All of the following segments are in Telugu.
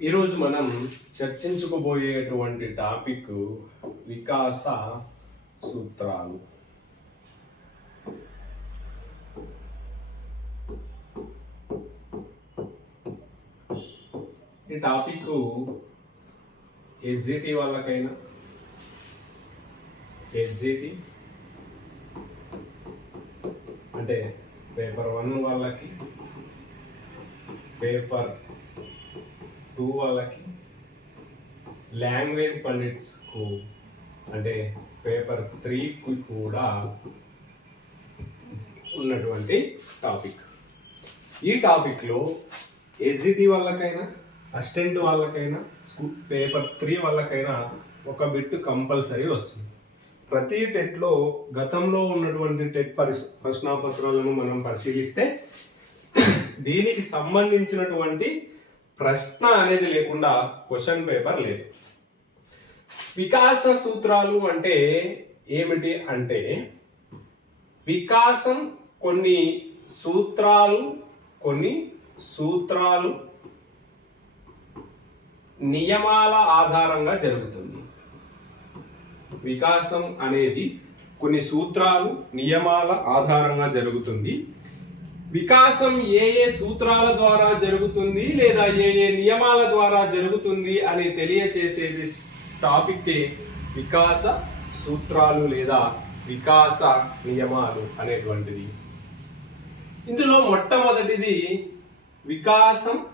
ఈరోజు మనం చర్చించుకోబోయేటువంటి టాపిక్ వికాస సూత్రాలు. ఈ టాపిక్ ఎస్జిటి వాళ్ళకైనా ఎస్జిటి అంటే పేపర్ వన్ వాళ్ళకి పేపర్ టూ వాళ్ళకి లాంగ్వేజ్ పండిట్స్కు అంటే పేపర్ త్రీకి కూడా ఉన్నటువంటి టాపిక్. ఈ టాపిక్లో ఎస్జిటి వాళ్ళకైనా అసిస్టెంట్ వాళ్ళకైనా స్కూల్ పేపర్ త్రీ వాళ్ళకైనా ఒక బిట్ కంపల్సరీ వస్తుంది. ప్రతి టెట్లో గతంలో ఉన్నటువంటి టెట్ పరిశ్ ప్రశ్నాపత్రాలను మనం పరిశీలిస్తే దీనికి సంబంధించినటువంటి ప్రశ్న అనేది లేకుండా క్వశ్చన్ పేపర్ లేదు. వికాస సూత్రాలు అంటే ఏమిటి అంటే వికాసం కొన్ని సూత్రాలు కొన్ని సూత్రాలు నియమాల ఆధారంగా జరుగుతుంది. వికాసం అనేది కొన్ని సూత్రాలు నియమాల ఆధారంగా జరుగుతుంది. వికాసం ఏ ఏ సూత్రాల ద్వారా జరుగుతుంది లేదా ఏ ఏ నియమాల ద్వారా జరుగుతుంది అని తెలియచేసేది టాపిక్ వికాస సూత్రాలు లేదా వికాస నియమాలు అనేటువంటిది. ఇందులో మొట్టమొదటిది వికాసం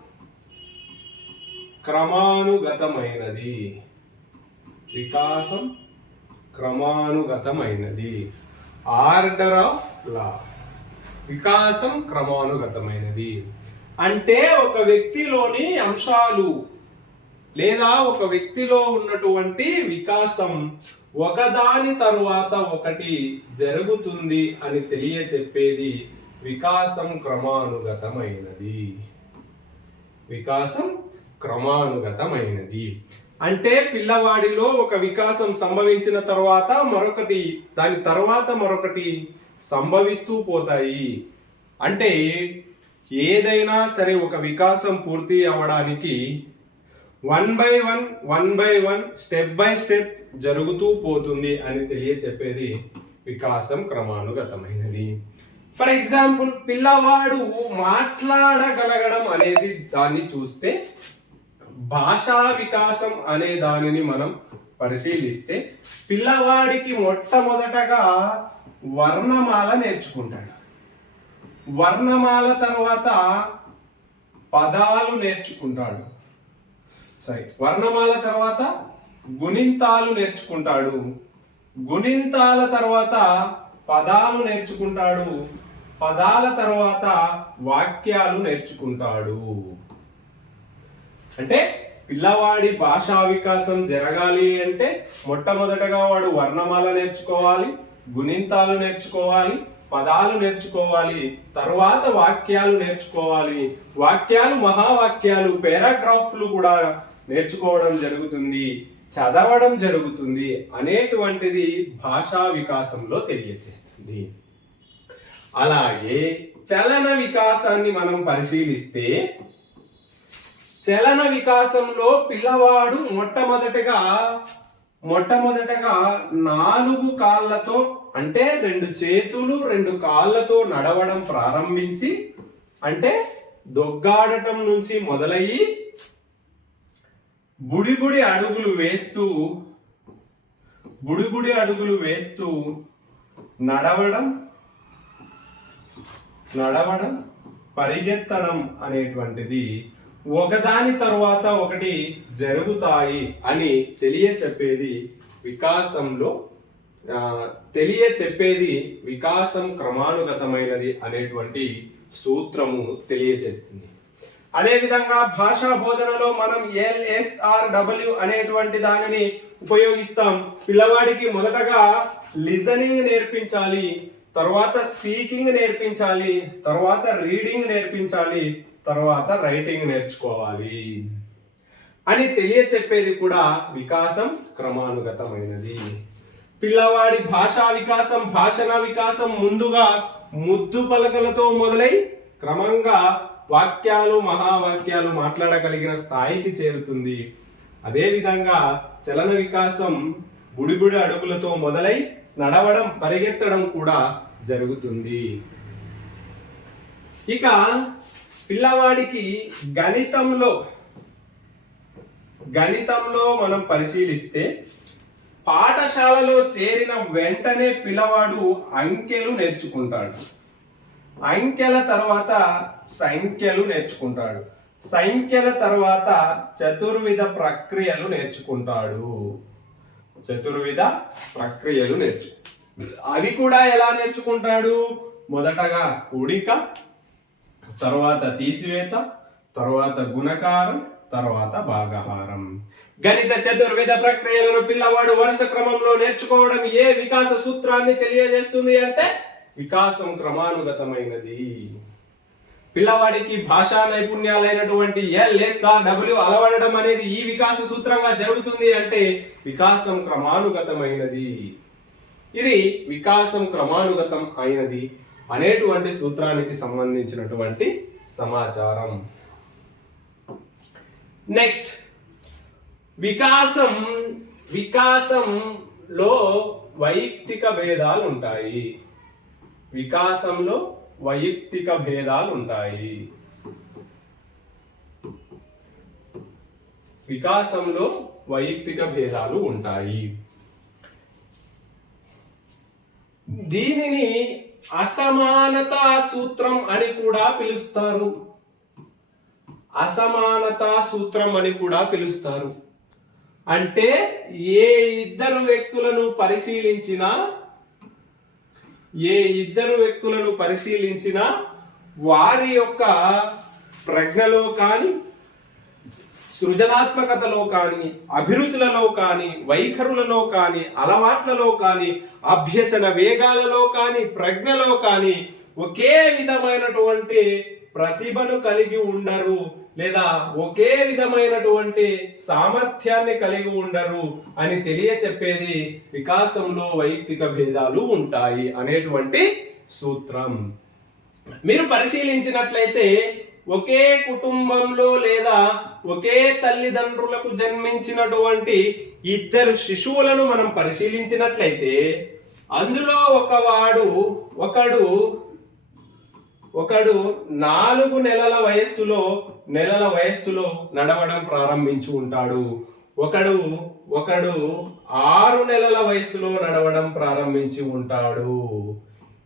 క్రమానుగతమైనది. వికాసం క్రమానుగతమైనది. ఆర్డర్ ఆఫ్ లా వికాసం క్రమానుగతమైనది. అంటే ఒక వ్యక్తిలోని అంశాలు లేదా ఒక వ్యక్తిలో ఉన్నటువంటి వికాసం ఒకదాని తరువాత ఒకటి జరుగుతుంది అని తెలియచెప్పేది వికాసం క్రమానుగతమైనది. వికాసం క్రమానుగతమైనది. అంటే పిల్లవాడిలో ఒక వికాసం సంభవించిన తర్వాత మరొకటి దాని తర్వాత మరొకటి సంభవిస్తూ పోతాయి. అంటే ఏదైనా సరే ఒక వికాసం పూర్తి అవ్వడానికి one by one one by one step by step జరుగుతూ పోతుంది అని తెలియచెప్పేది వికాసం క్రమానుగతమైనది. ఫర్ ఎగ్జాంపుల్ పిల్లవాడు మాట్లాడగలగడం అనేది దాన్ని చూస్తే భాషా వికాసం అనే దానిని మనం పరిశీలిస్తే పిల్లవాడికి మొట్టమొదటగా వర్ణమాల నేర్చుకుంటాడు. వర్ణమాల తర్వాత పదాలు నేర్చుకుంటాడు. సారీ వర్ణమాల తర్వాత గుణింతాలు నేర్చుకుంటాడు. గుణింతాల తర్వాత పదాలు నేర్చుకుంటాడు. పదాల తర్వాత వాక్యాలు నేర్చుకుంటాడు. అంటే పిల్లవాడి భాషా వికాసం జరగాలి అంటే మొట్టమొదటగా వాడు వర్ణమాల నేర్చుకోవాలి. గుణింతాలు నేర్చుకోవాలి పదాలు నేర్చుకోవాలి తర్వాత వాక్యాలు నేర్చుకోవాలి. వాక్యాలు మహావాక్యాలు పారాగ్రాఫ్లు కూడా నేర్చుకోవడం జరుగుతుంది చదవడం జరుగుతుంది అనేటువంటిది భాషా వికాసంలో తెలియజేస్తుంది అలాగే చలన వికాసాన్ని మనం పరిశీలిస్తే చలన వికాసంలో పిల్లవాడు మొట్టమొదటగా మొట్టమొదటగా నాలుగు కాళ్ళతో అంటే రెండు చేతులు రెండు కాళ్ళతో నడవడం ప్రారంభించి అంటే దొగ్గాడటం నుంచి మొదలయ్యి బుడిబుడి అడుగులు వేస్తూ బుడిబుడి అడుగులు వేస్తూ నడవడం నడవడం పరిగెత్తడం అనేటువంటిది ఒకదాని తరువాత ఒకటి జరుగుతాయి అని తెలియచెప్పేది వికాసంలో తెలియ తెలియచెప్పేది వికాసం క్రమానుగతమైనది అనేటువంటి సూత్రము తెలియజేస్తుంది. అదేవిధంగా భాషా బోధనలో మనం ఎల్ఎస్ఆర్ డబ్ల్యూ అనేటువంటి దానిని ఉపయోగిస్తాం. పిల్లవాడికి మొదటగా లిజనింగ్ నేర్పించాలి తర్వాత స్పీకింగ్ నేర్పించాలి తర్వాత రీడింగ్ నేర్పించాలి తర్వాత రైటింగ్ నేర్చుకోవాలి అని తెలియచెప్పేది కూడా వికాసం క్రమానుగతమైనది. పిల్లవాడి భాషా వికాసం భాషణ వికాసం ముందుగా ముద్దు పలకలతో మొదలై క్రమంగా వాక్యాలు మహావాక్యాలు మాట్లాడగలిగిన స్థాయికి చేరుతుంది. అదేవిధంగా చలన వికాసం బుడిబుడి అడుగులతో మొదలై నడవడం పరిగెత్తడం కూడా జరుగుతుంది. ఇక పిల్లవాడికి గణితంలో గణితంలో మనం పరిశీలిస్తే పాఠశాలలో చేరిన వెంటనే పిల్లవాడు అంకెలు నేర్చుకుంటాడు. అంకెల తర్వాత సంఖ్యలు నేర్చుకుంటాడు. సంఖ్యల తర్వాత చతుర్విధ ప్రక్రియలు నేర్చుకుంటాడు. చతుర్విధ ప్రక్రియలు నేర్చు అవి కూడా ఎలా నేర్చుకుంటాడు? మొదటగా కూడిక తర్వాత తీసివేత తర్వాత గుణకారం తర్వాత భాగహారం. గణిత చతుర్విధ ప్రక్రియలను పిల్లవాడు వరుస క్రమంలో నేర్చుకోవడం ఏ వికాస సూత్రాన్ని తెలియజేస్తుంది అంటే వికాసం క్రమానుగతమైనది. పిల్లవాడికి భాషా నైపుణ్యాలైనటువంటి ఎల్ఎస్ఆర్ డబ్ల్యూ అలవడడం అనేది ఈ వికాస సూత్రంగా జరుగుతుంది అంటే వికాసం క్రమానుగతమైనది. ఇది వికాసం క్రమానుగతం అయినది. అనేటువంటి సూత్రానికి సంబంధించినటువంటి సమాచారం. నెక్స్ట్ వికాసం వికాసంలో వైయక్తిక భేదాలు ఉంటాయి వికాసంలో వైయక్తిక భేదాలు ఉంటాయి వికాసంలో వైయక్తిక భేదాలు ఉంటాయి. దీనిని అసమానత సూత్రం అని కూడా పిలుస్తారు. అసమానత సూత్రం అని కూడా పిలుస్తారు. అంటే ఏ ఇద్దరు వ్యక్తులను పరిశీలించినా ఏ ఇద్దరు వ్యక్తులను పరిశీలించినా వారి యొక్క ప్రజ్ఞలో కానీ సృజనాత్మకతలో కానీ అభిరుచులలో కానీ వైఖరులలో కానీ అలవాట్లలో కానీ అభ్యసన వేగాలలో కానీ ప్రజ్ఞలో కానీ ఒకే విధమైనటువంటి ప్రతిభను కలిగి ఉండరు లేదా ఒకే విధమైనటువంటి సామర్థ్యాన్ని కలిగి ఉండరు అని తెలియచెప్పేది వికాసంలో వైయక్తిక భేదాలు ఉంటాయి అనేటువంటి సూత్రం. మీరు పరిశీలించినట్లయితే ఒకే కుటుంబంలో లేదా ఒకే తల్లిదండ్రులకు జన్మించినటువంటి ఇద్దరు శిశువులను మనం పరిశీలించినట్లయితే అందులో ఒకవాడు ఒకడు ఒకడు నాలుగు నెలల వయస్సులో నెలల వయస్సులో నడవడం ప్రారంభించి ఉంటాడు. ఒకడు ఒకడు ఆరు నెలల వయసులో నడవడం ప్రారంభించి ఉంటాడు.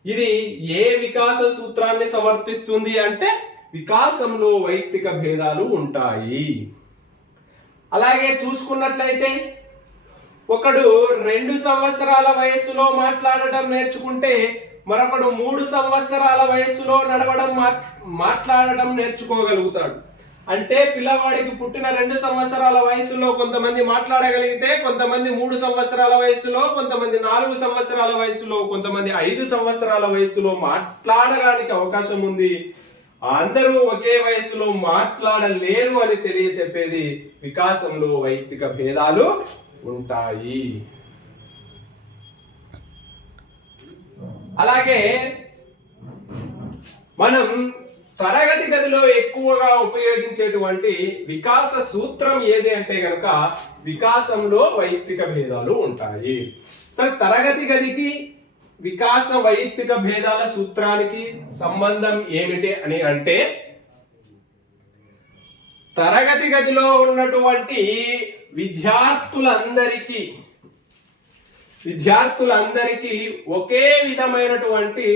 ఇది ఏ వికాస సూత్రాన్ని సమర్థిస్తుంది అంటే వికాసంలో వైయక్తిక భేదాలు ఉంటాయి. అలాగే చూసుకున్నట్లయితే ఒకడు రెండు సంవత్సరాల వయసులో మాట్లాడటం నేర్చుకుంటే మరొకడు మూడు సంవత్సరాల వయసులో నడవడం మాట్లాడడం నేర్చుకోగలుగుతాడు. అంటే పిల్లవాడికి పుట్టిన రెండు సంవత్సరాల వయసులో కొంతమంది మాట్లాడగలిగితే కొంతమంది మూడు సంవత్సరాల వయసులో కొంతమంది నాలుగు సంవత్సరాల వయసులో కొంతమంది ఐదు సంవత్సరాల వయసులో మాట్లాడడానికి అవకాశం ఉంది. అందరూ ఒకే వయసులో మాట్లాడలేరు అని తెలియచెప్పేది వికాసంలో వైయక్తిక భేదాలు. ఉంటాయి. అలాగే మనం తరగతి గదిలో ఎక్కువగా ఉపయోగించేటువంటి వికాస సూత్రం ఏది అంటే కనుక వికాసంలో వైయక్తిక భేదాలు ఉంటాయి. సరే తరగతి గదికి వికాస వైయక్తిక భేదాల సూత్రానికి సంబంధం ఏమిటి అని అంటే తరగతి గదిలో ఉన్నటువంటి విద్యార్థులందరికీ విద్యార్థులందరికీ ఒకే విధమైనటువంటి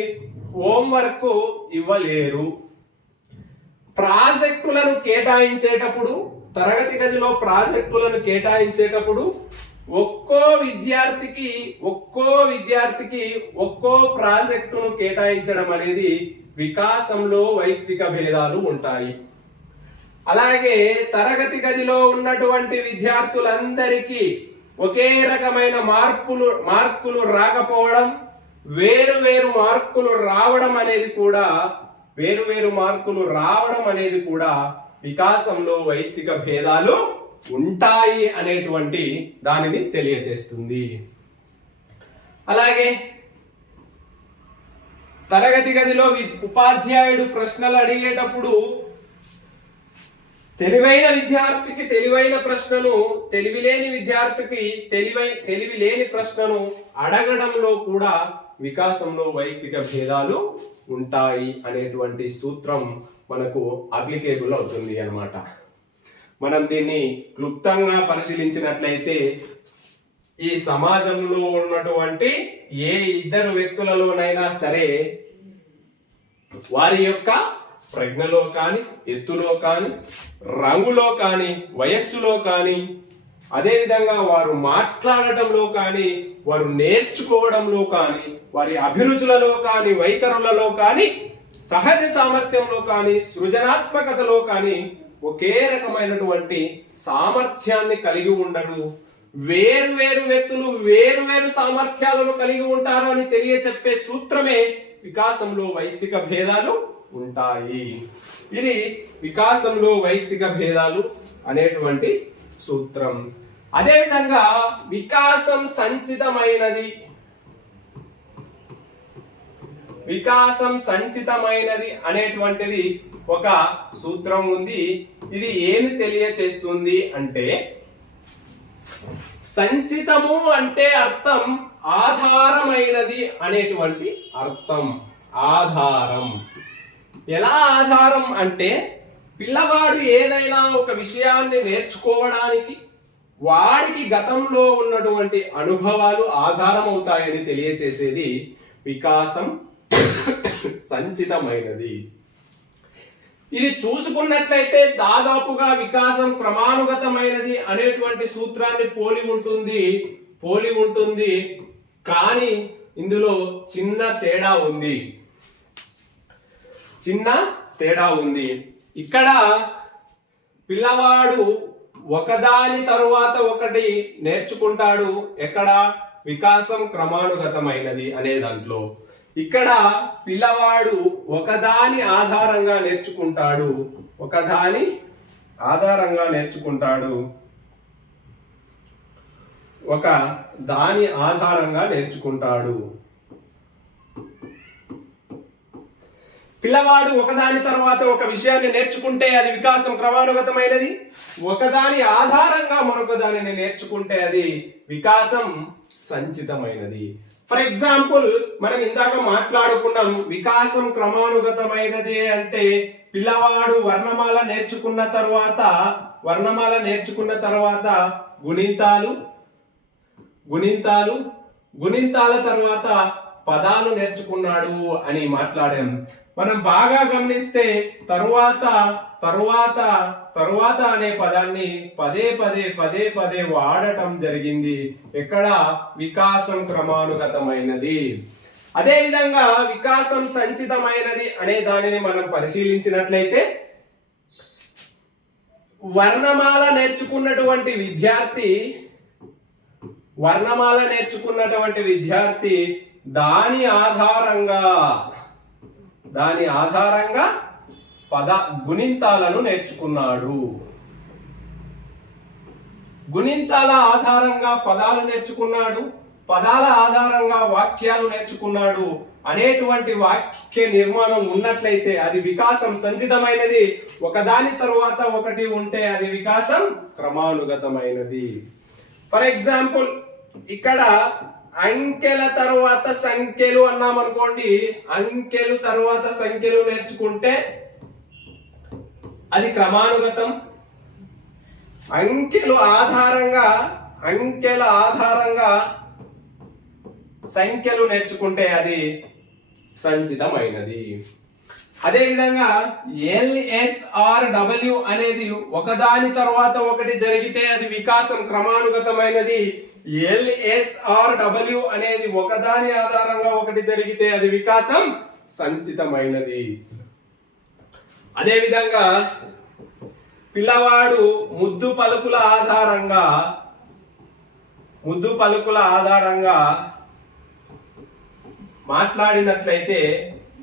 హోంవర్క్ ఇవ్వలేరు. ప్రాజెక్టులను కేటాయించేటప్పుడు తరగతి గదిలో ప్రాజెక్టులను కేటాయించేటప్పుడు ఒక్కో విద్యార్థికి ఒక్కో విద్యార్థికి ఒక్కో ప్రాజెక్టును కేటాయించడం అనేది వికాసంలో వైయక్తిక భేదాలు ఉంటాయి. అలాగే తరగతి గదిలో ఉన్నటువంటి విద్యార్థులందరికీ ఒకే రకమైన మార్పులు మార్కులు రాకపోవడం వేరు వేరు మార్కులు రావడం అనేది కూడా వేరు వేరు మార్కులు రావడం అనేది కూడా వికాసంలో వైయక్తిక భేదాలు ఉంటాయి అనేటువంటి దానిని తెలియజేస్తుంది. అలాగే తరగతి గదిలో వి- ఉపాధ్యాయుడు ప్రశ్నలు అడిగేటప్పుడు తెలివైన విద్యార్థికి తెలివైన ప్రశ్నను తెలివిలేని విద్యార్థికి తెలివై తెలివి లేని ప్రశ్నను అడగడంలో కూడా వికాసంలో వైయక్తిక భేదాలు ఉంటాయి అనేటువంటి సూత్రం మనకు అప్లికేబుల్ అవుతుంది అన్నమాట. మనం దీన్ని క్లుప్తంగా పరిశీలించినట్లయితే ఈ సమాజంలో ఉన్నటువంటి ఏ ఇద్దరు వ్యక్తులలోనైనా సరే వారి యొక్క ప్రజ్ఞలో కానీ ఎత్తులో కానీ రంగులో కానీ వయస్సులో కానీ అదేవిధంగా వారు మాట్లాడటంలో కానీ వారు నేర్చుకోవడంలో కానీ వారి అభిరుచులలో కానీ వైఖరులలో కానీ సహజ సామర్థ్యంలో కానీ సృజనాత్మకతలో కానీ ఒకే రకమైనటువంటి సామర్థ్యాన్ని కలిగి ఉండరు. వేరు వేరు వ్యక్తులు వేరు వేరు సామర్థ్యాలను కలిగి ఉంటారు అని తెలియచెప్పే సూత్రమే వికాసంలో వైదిక భేదాలు ఉంటాయి. ఇది వికాసంలో వైయక్తిక భేదాలు అనేటువంటి సూత్రం. అదేవిధంగా వికాసం సంచితమైనది. వికాసం సంచితమైనది అనేటువంటిది ఒక సూత్రం ఉంది. ఇది ఏమి తెలియచేస్తుంది అంటే సంచితము అంటే అర్థం ఆధారమైనది అనేటువంటి అర్థం. ఆధారం. ఎలా ఆధారం అంటే పిల్లవాడు ఏదైనా ఒక విషయాన్ని నేర్చుకోవడానికి వాడికి గతంలో ఉన్నటువంటి అనుభవాలు ఆధారం అవుతాయని తెలియచేసేది వికాసం సంచితమైనది. ఇది చూసుకున్నట్లయితే దాదాపుగా వికాసం క్రమానుగతమైనది అనేటువంటి సూత్రాన్ని పోలి ఉంటుంది పోలి ఉంటుంది. కానీ ఇందులో చిన్న తేడా ఉంది. చిన్న తేడా ఉంది. ఇక్కడ పిల్లవాడు ఒకదాని తరువాత ఒకటి నేర్చుకుంటాడు. ఎక్కడ? వికాసం క్రమానుగతమైనది అనే దాంట్లో. ఇక్కడ పిల్లవాడు ఒకదాని ఆధారంగా నేర్చుకుంటాడు. ఒకదాని ఆధారంగా నేర్చుకుంటాడు. ఒక దాని ఆధారంగా నేర్చుకుంటాడు. పిల్లవాడు ఒకదాని తర్వాత ఒక విషయాన్ని నేర్చుకుంటే అది వికాసం క్రమానుగతమైనది. ఒకదాని ఆధారంగా మరొక దానిని నేర్చుకుంటే అది వికాసం సంచితమైనది. ఫర్ ఎగ్జాంపుల్ మనం ఇందాక మాట్లాడుకున్నాం వికాసం క్రమానుగతమైనది అంటే పిల్లవాడు వర్ణమాల నేర్చుకున్న తర్వాత వర్ణమాల నేర్చుకున్న తర్వాత గుణింతాలు గుణింతాలు గుణింతాల తర్వాత పదాలు నేర్చుకున్నాడు అని మాట్లాడాం. మనం బాగా గమనిస్తే తరువాత తరువాత తరువాత అనే పదాన్ని పదే పదే పదే పదే వాడటం జరిగింది. ఎక్కడ? వికాసం క్రమానుగతమైనది. అదేవిధంగా వికాసం సంచితమైనది అనే దానిని మనం పరిశీలించినట్లయితే వర్ణమాల నేర్చుకున్నటువంటి విద్యార్థి వర్ణమాల నేర్చుకున్నటువంటి విద్యార్థి దాని ఆధారంగా దాని ఆధారంగా పద గుణింతాలను నేర్చుకున్నాడు. గుణింతాల ఆధారంగా పదాలు నేర్చుకున్నాడు పదాల ఆధారంగా వాక్యాలు నేర్చుకున్నాడు. అనేటువంటి వాక్య నిర్మాణం ఉన్నట్లయితే అది వికాసం సంచితమైనది. ఒకదాని తరువాత ఒకటి ఉంటే అది వికాసం క్రమానుగతమైనది. ఫర్ ఎగ్జాంపుల్ ఇక్కడ అంకెల తర్వాత సంఖ్యలు అన్నాం అనుకోండి. అంకెలు తర్వాత సంఖ్యలు నేర్చుకుంటే అది క్రమానుగతం. అంకెలు ఆధారంగా అంకెల ఆధారంగా సంఖ్యలు నేర్చుకుంటే అది సంచితమైనది. అదేవిధంగా ఎల్ఎస్ఆర్ డబ్ల్యూ అనేది ఒకదాని తర్వాత ఒకటి జరిగితే అది వికాసం క్రమానుగతమైనది. ఎల్ఎస్ఆర్ డబ్ల్యూ అనేది ఒకదాని ఆధారంగా ఒకటి జరిగితే అది వికాసం సంచితమైనది. అదేవిధంగా పిల్లవాడు ముద్దు పలుకుల ఆధారంగా ముద్దు పలుకుల ఆధారంగా మాట్లాడినట్లయితే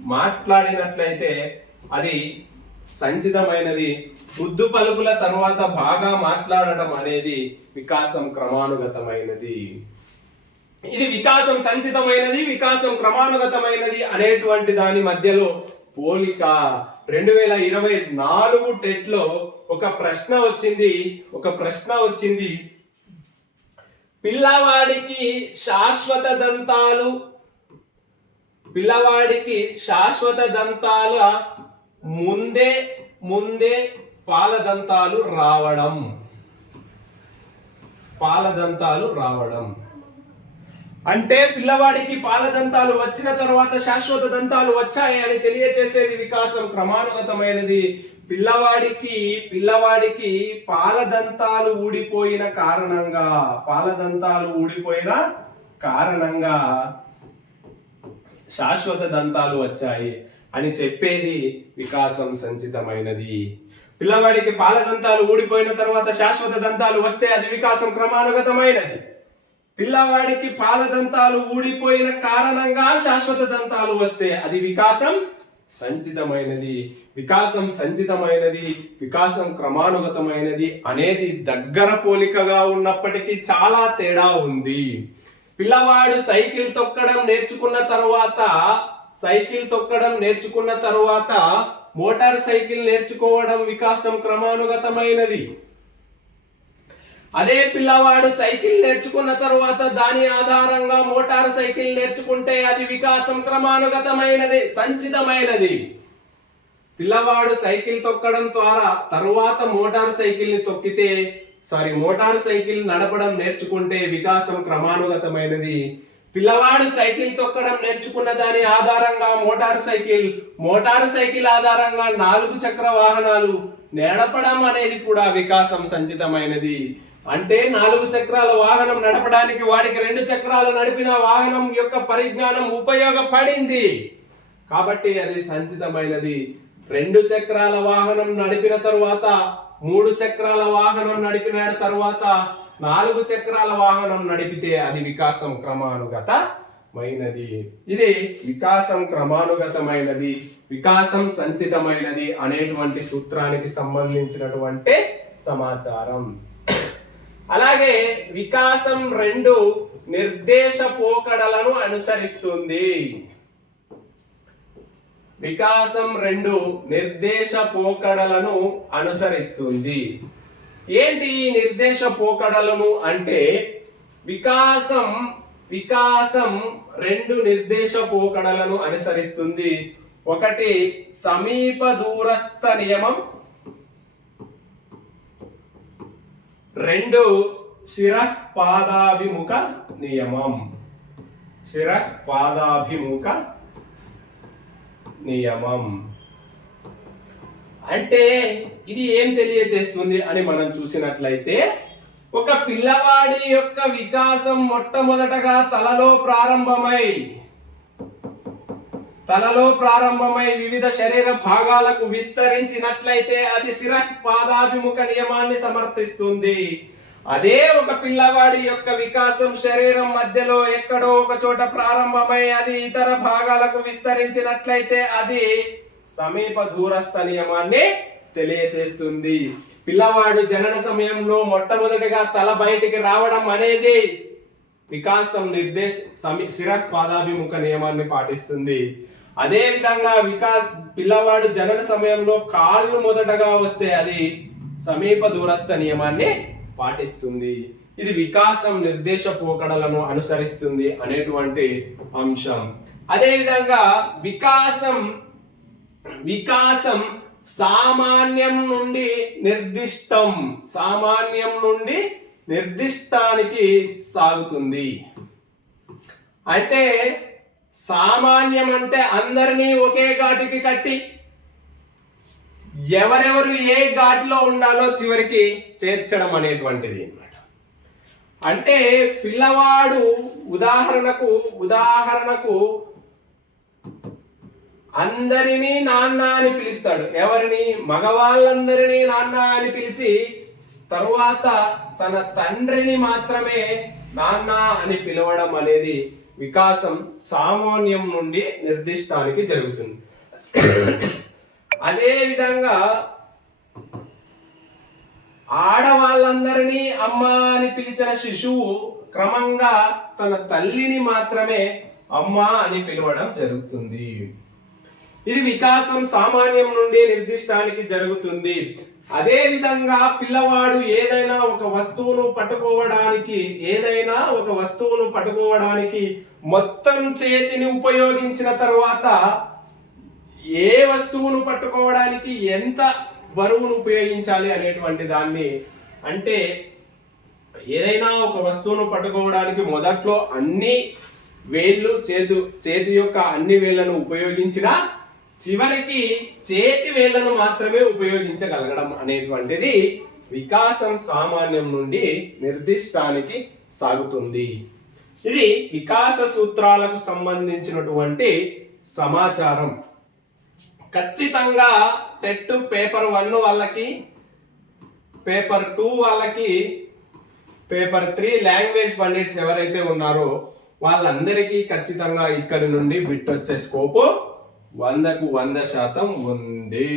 మాట్లాడినట్లయితే అది సంచితమైనది. ముద్దు పలుకుల తర్వాత బాగా మాట్లాడటం అనేది వికాసం క్రమానుగతమైనది. ఇది వికాసం సంచితమైనది వికాసం క్రమానుగతమైనది అనేటువంటి దాని మధ్యలో పోలిక. రెండు వేల ఇరవై నాలుగు టెట్లో ఒక ప్రశ్న వచ్చింది. ఒక ప్రశ్న వచ్చింది. పిల్లవాడికి శాశ్వత దంతాలు పిల్లవాడికి శాశ్వత దంతాల ముందే ముందే పాలదంతాలు రావడం. పాలదంతాలు రావడం. అంటే పిల్లవాడికి పాలదంతాలు వచ్చిన తర్వాత శాశ్వత దంతాలు వచ్చాయి అని తెలియజేసేది వికాసం క్రమానుగతమైనది. పిల్లవాడికి పిల్లవాడికి పాలదంతాలు ఊడిపోయిన కారణంగా పాలదంతాలు ఊడిపోయిన కారణంగా శాశ్వత దంతాలు వచ్చాయి. అని చెప్పేది వికాసం సంచితమైనది. పిల్లవాడికి పాలదంతాలు ఊడిపోయిన తర్వాత శాశ్వత దంతాలు వస్తే అది వికాసం క్రమానుగతమైనది. పిల్లవాడికి పాలదంతాలు ఊడిపోయిన కారణంగా శాశ్వత దంతాలు వస్తే అది వికాసం సంచితమైనది. వికాసం సంచితమైనది వికాసం క్రమానుగతమైనది అనేది దగ్గర పోలికగా ఉన్నప్పటికీ చాలా తేడా ఉంది. పిల్లవాడు సైకిల్ తొక్కడం నేర్చుకున్న తర్వాత సైకిల్ తొక్కడం నేర్చుకున్న తరువాత మోటార్ సైకిల్ నేర్చుకోవడం వికాసం క్రమానుగతమైనది. అదే పిల్లవాడు సైకిల్ నేర్చుకున్న తరువాత దాని ఆధారంగా మోటార్ సైకిల్ నేర్చుకుంటే అది వికాసం క్రమానుగతమైనది సంచితమైనది. పిల్లవాడు సైకిల్ తొక్కడం ద్వారా తరువాత మోటార్ సైకిల్ని తొక్కితే సారీ మోటార్ సైకిల్ నడపడం నేర్చుకుంటే వికాసం క్రమానుగతమైనది. పిల్లవాడు సైకిల్ తొక్కడం నేర్చుకున్న దాని ఆధారంగా మోటార్ సైకిల్ మోటార్ సైకిల్ ఆధారంగా నాలుగు చక్ర వాహనాలు నడపడం అనేది కూడా వికాసం సంచితమైనది. అంటే నాలుగు చక్రాల వాహనం నడపడానికి వాడికి రెండు చక్రాలు నడిపిన వాహనం యొక్క పరిజ్ఞానం ఉపయోగపడింది. కాబట్టి అది సంచితమైనది. రెండు చక్రాల వాహనం నడిపిన తరువాత మూడు చక్రాల వాహనం నడిపిన తరువాత నాలుగు చక్రాల వాహనం నడిపితే అది వికాసం క్రమానుగతమైనది. ఇది వికాసం క్రమానుగతమైనది వికాసం సంచితమైనది అనేటువంటి సూత్రానికి సంబంధించినటువంటి సమాచారం. అలాగే వికాసం రెండు నిర్దేశ పోకడలను అనుసరిస్తుంది. వికాసం రెండు నిర్దేశ పోకడలను అనుసరిస్తుంది. ఏంటి ఈ నిర్దేశ పోకడలను అంటే వికాసం వికాసం రెండు నిర్దేశ పోకడలను అనుసరిస్తుంది. ఒకటి సమీప దూరస్థ నియమం. రెండు శిర పాదాభిముఖ నియమం. శిర పాదాభిముఖ నియమం. అంటే ఇది ఏం తెలియజేస్తుంది అని మనం చూసినట్లయితే ఒక పిల్లవాడి యొక్క వికాసం మొట్టమొదటగా తలలో ప్రారంభమై తలలో ప్రారంభమై వివిధ శరీర భాగాలకు విస్తరించినట్లయితే అది శిర పాదాభిముఖ నియమాన్ని సమర్థిస్తుంది. అదే ఒక పిల్లవాడి యొక్క వికాసం శరీరం మధ్యలో ఎక్కడో ఒక చోట ప్రారంభమై అది ఇతర భాగాలకు విస్తరించినట్లయితే అది సమీప దూరస్థ నియమాన్ని తెలియచేస్తుంది. పిల్లవాడు జనన సమయంలో మొట్టమొదటిగా తల బయటికి రావడం అనేది వికాసం నిర్దేశ సమీ పాదాభిముఖ నియమాన్ని పాటిస్తుంది. అదే విధంగా వికా పిల్లవాడు జనన సమయంలో కాళ్ళు మొదటగా వస్తే అది సమీప దూరస్థ నియమాన్ని పాటిస్తుంది. ఇది వికాసం నిర్దేశ పోకడలను అనుసరిస్తుంది అనేటువంటి అంశం. అదే విధంగా వికాసం వికాసం సామాన్యం నుండి నిర్దిష్టం సామాన్యం నుండి నిర్దిష్టానికి సాగుతుంది. అంటే సామాన్యం అంటే అందరినీ ఒకే ఘాటుకి కట్టి ఎవరెవరు ఏ ఘాట్లో ఉండాలో చివరికి చేర్చడం అనేటువంటిది అనమాట అంటే పిల్లవాడు ఉదాహరణకు ఉదాహరణకు అందరినీ నాన్న అని పిలుస్తాడు. ఎవరిని? మగవాళ్ళందరినీ నాన్న అని పిలిచి తరువాత తన తండ్రిని మాత్రమే నాన్న అని పిలవడం అనేది వికాసం సామాన్యం నుండి నిర్దిష్టానికి జరుగుతుంది. అదే విధంగా ఆడవాళ్ళందరినీ అమ్మ అని పిలిచిన శిశువు క్రమంగా తన తల్లిని మాత్రమే అమ్మ అని పిలవడం జరుగుతుంది. ఇది వికాసం సామాన్యం నుండి నిర్దిష్టానికి జరుగుతుంది. అదే విధంగా పిల్లవాడు ఏదైనా ఒక వస్తువును పట్టుకోవడానికి ఏదైనా ఒక వస్తువును పట్టుకోవడానికి మొత్తం చేతిని ఉపయోగించిన తర్వాత ఏ వస్తువును పట్టుకోవడానికి ఎంత బరువును ఉపయోగించాలి అనేటువంటి దాన్ని అంటే ఏదైనా ఒక వస్తువును పట్టుకోవడానికి మొదట్లో అన్ని వేళ్ళు చేతు చేతి యొక్క అన్ని వేళ్ళను ఉపయోగించినా చివరికి చేతి వేళ్ళను మాత్రమే ఉపయోగించగలగడం అనేటువంటిది వికాసం సామాన్యం నుండి నిర్దిష్టానికి సాగుతుంది. ఇది వికాస సూత్రాలకు సంబంధించినటువంటి సమాచారం. ఖచ్చితంగా టెట్ పేపర్ వన్ వాళ్ళకి పేపర్ టూ వాళ్ళకి పేపర్ త్రీ లాంగ్వేజ్ పండిట్స్ ఎవరైతే ఉన్నారో వాళ్ళందరికీ ఖచ్చితంగా ఇక్కడి నుండి బిట్ వచ్చే స్కోపు వందకు వంద శాతం ఉంది.